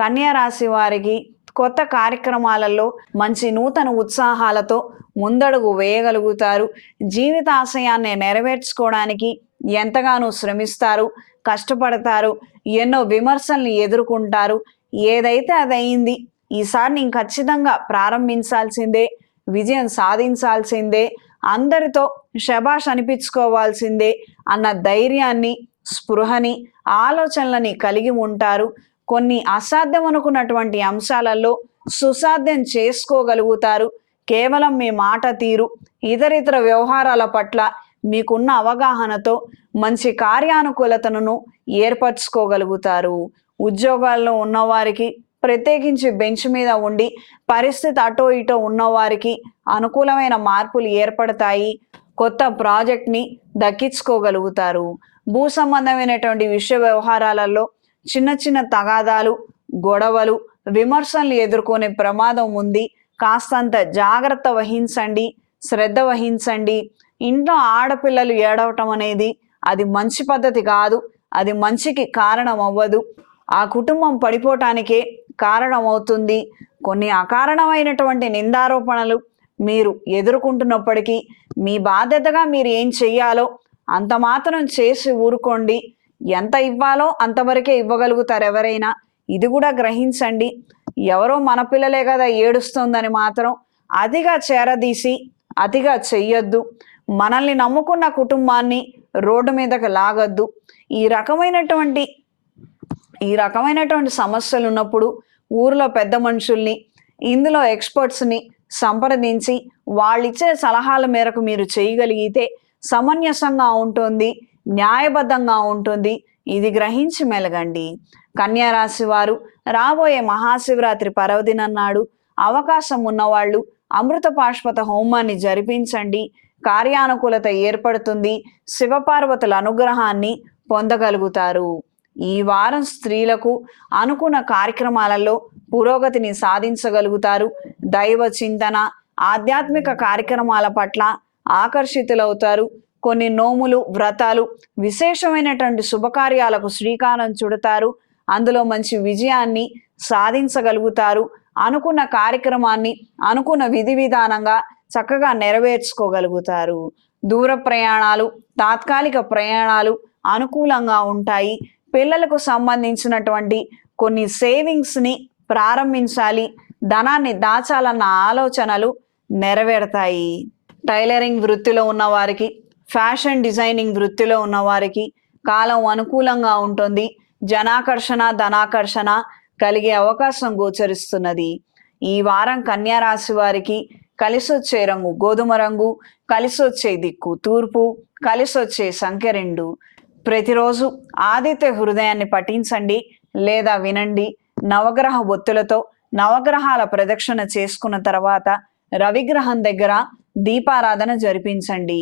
కన్యా రాశి వారికి కొత్త కార్యక్రమాలలో మంచి నూతన ఉత్సాహాలతో ముందడుగు వేయగలుగుతారు. జీవితాశయాన్ని నెరవేర్చుకోవడానికి ఎంతగానో శ్రమిస్తారు కష్టపడతారు ఎన్నో విమర్శల్ని ఎదుర్కొంటారు. ఏదైతే అది అయింది ఈసారి నేను ఖచ్చితంగా ప్రారంభించాల్సిందే విజయం సాధించాల్సిందే అందరితో శబాష్ అనిపించుకోవాల్సిందే అన్న ధైర్యాన్ని స్పృహని ఆలోచనలని కలిగి ఉంటారు. కొన్ని అసాధ్యం అనుకున్నటువంటి అంశాలలో సుసాధ్యం చేసుకోగలుగుతారు. కేవలం మీ మాట తీరు ఇతరితర వ్యవహారాల పట్ల మీకున్న అవగాహనతో మంచి కార్యానుకూలతను ఏర్పరచుకోగలుగుతారు. ఉద్యోగాల్లో ఉన్నవారికి ప్రత్యేకించి బెంచ్ మీద ఉండి పరిస్థితి అటో ఇటో ఉన్నవారికి అనుకూలమైన మార్పులు ఏర్పడతాయి. కొత్త ప్రాజెక్ట్ని దక్కించుకోగలుగుతారు. భూ సంబంధమైనటువంటి విషయ వ్యవహారాలలో చిన్న చిన్న తగాదాలు గొడవలు విమర్శలు ఎదుర్కొనే ప్రమాదం ఉంది. కాస్తంత జాగ్రత్త వహించండి శ్రద్ధ వహించండి. ఇంట్లో ఆడపిల్లలు ఏడవటం అనేది అది మంచి పద్ధతి కాదు. అది మంచికి కారణం అవ్వదు ఆ కుటుంబం పడిపోవటానికే కారణమవుతుంది. కొన్ని అకారణమైనటువంటి నిందారోపణలు మీరు ఎదుర్కొంటున్నప్పటికీ మీ బాధ్యతగా మీరు ఏం చెయ్యాలో అంత మాత్రం చేసి ఊరుకోండి. ఎంత ఇవ్వాలో అంతవరకే ఇవ్వగలుగుతారు ఎవరైనా. ఇది కూడా గ్రహించండి. ఎవరో మన పిల్లలే కదా ఏడుస్తుందని మాత్రం అతిగా చేరదీసి అతిగా చెయ్యొద్దు. మనల్ని నమ్ముకున్న కుటుంబాన్ని రోడ్డు మీదకి లాగద్దు. ఈ రకమైనటువంటి ఈ రకమైనటువంటి సమస్యలు ఉన్నప్పుడు ఊరిలో పెద్ద మనుషుల్ని ఇందులో ఎక్స్పర్ట్స్ని సంప్రదించి వాళ్ళిచ్చే సలహాల మేరకు మీరు చేయగలిగితే సమన్యసంగా ఉంటుంది. న్యాయబద్ధంగా ఉంటుంది. ఇది గ్రహించి మెలగండి. కన్యారాశి వారు రాబోయే మహాశివరాత్రి పర్వదినం నాడు అవకాశం ఉన్నవాళ్ళు అమృత పాశ్వత హోమాన్ని జరిపించండి. కార్యానుకూలత ఏర్పడుతుంది. శివపార్వతుల అనుగ్రహాన్ని పొందగలుగుతారు. ఈ వారం స్త్రీలకు అనుకున్న కార్యక్రమాలలో పురోగతిని సాధించగలుగుతారు. దైవ చింతన ఆధ్యాత్మిక కార్యక్రమాల పట్ల ఆకర్షితులవుతారు. కొన్ని నోములు వ్రతాలు విశేషమైనటువంటి శుభకార్యాలకు శ్రీకారం చుడతారు. అందులో మంచి విజయాన్ని సాధించగలుగుతారు. అనుకున్న కార్యక్రమాన్ని అనుకున్న విధి విధానంగా చక్కగా నెరవేర్చుకోగలుగుతారు. దూర ప్రయాణాలు తాత్కాలిక ప్రయాణాలు అనుకూలంగా ఉంటాయి. పిల్లలకు సంబంధించినటువంటి కొన్ని సేవింగ్స్ని ప్రారంభించాలి. ధనాన్ని దాచాలన్న ఆలోచనలు నెరవేరుతాయి. టైలరింగ్ వృత్తిలో ఉన్నవారికి ఫ్యాషన్ డిజైనింగ్ వృత్తిలో ఉన్నవారికి కాలం అనుకూలంగా ఉంటుంది. జనాకర్షణ ధనాకర్షణ కలిగే అవకాశం గోచరిస్తున్నది. ఈ వారం కన్యారాశి వారికి కలిసొచ్చే రంగు గోధుమ రంగు కలిసొచ్చే దిక్కు తూర్పు కలిసొచ్చే సంఖ్య రెండు. ప్రతిరోజు ఆదిత్య హృదయాన్ని పఠించండి లేదా వినండి. నవగ్రహ ఒత్తులతో నవగ్రహాల ప్రదక్షిణ చేసుకున్న తర్వాత రవిగ్రహం దగ్గర దీపారాధన జరిపించండి.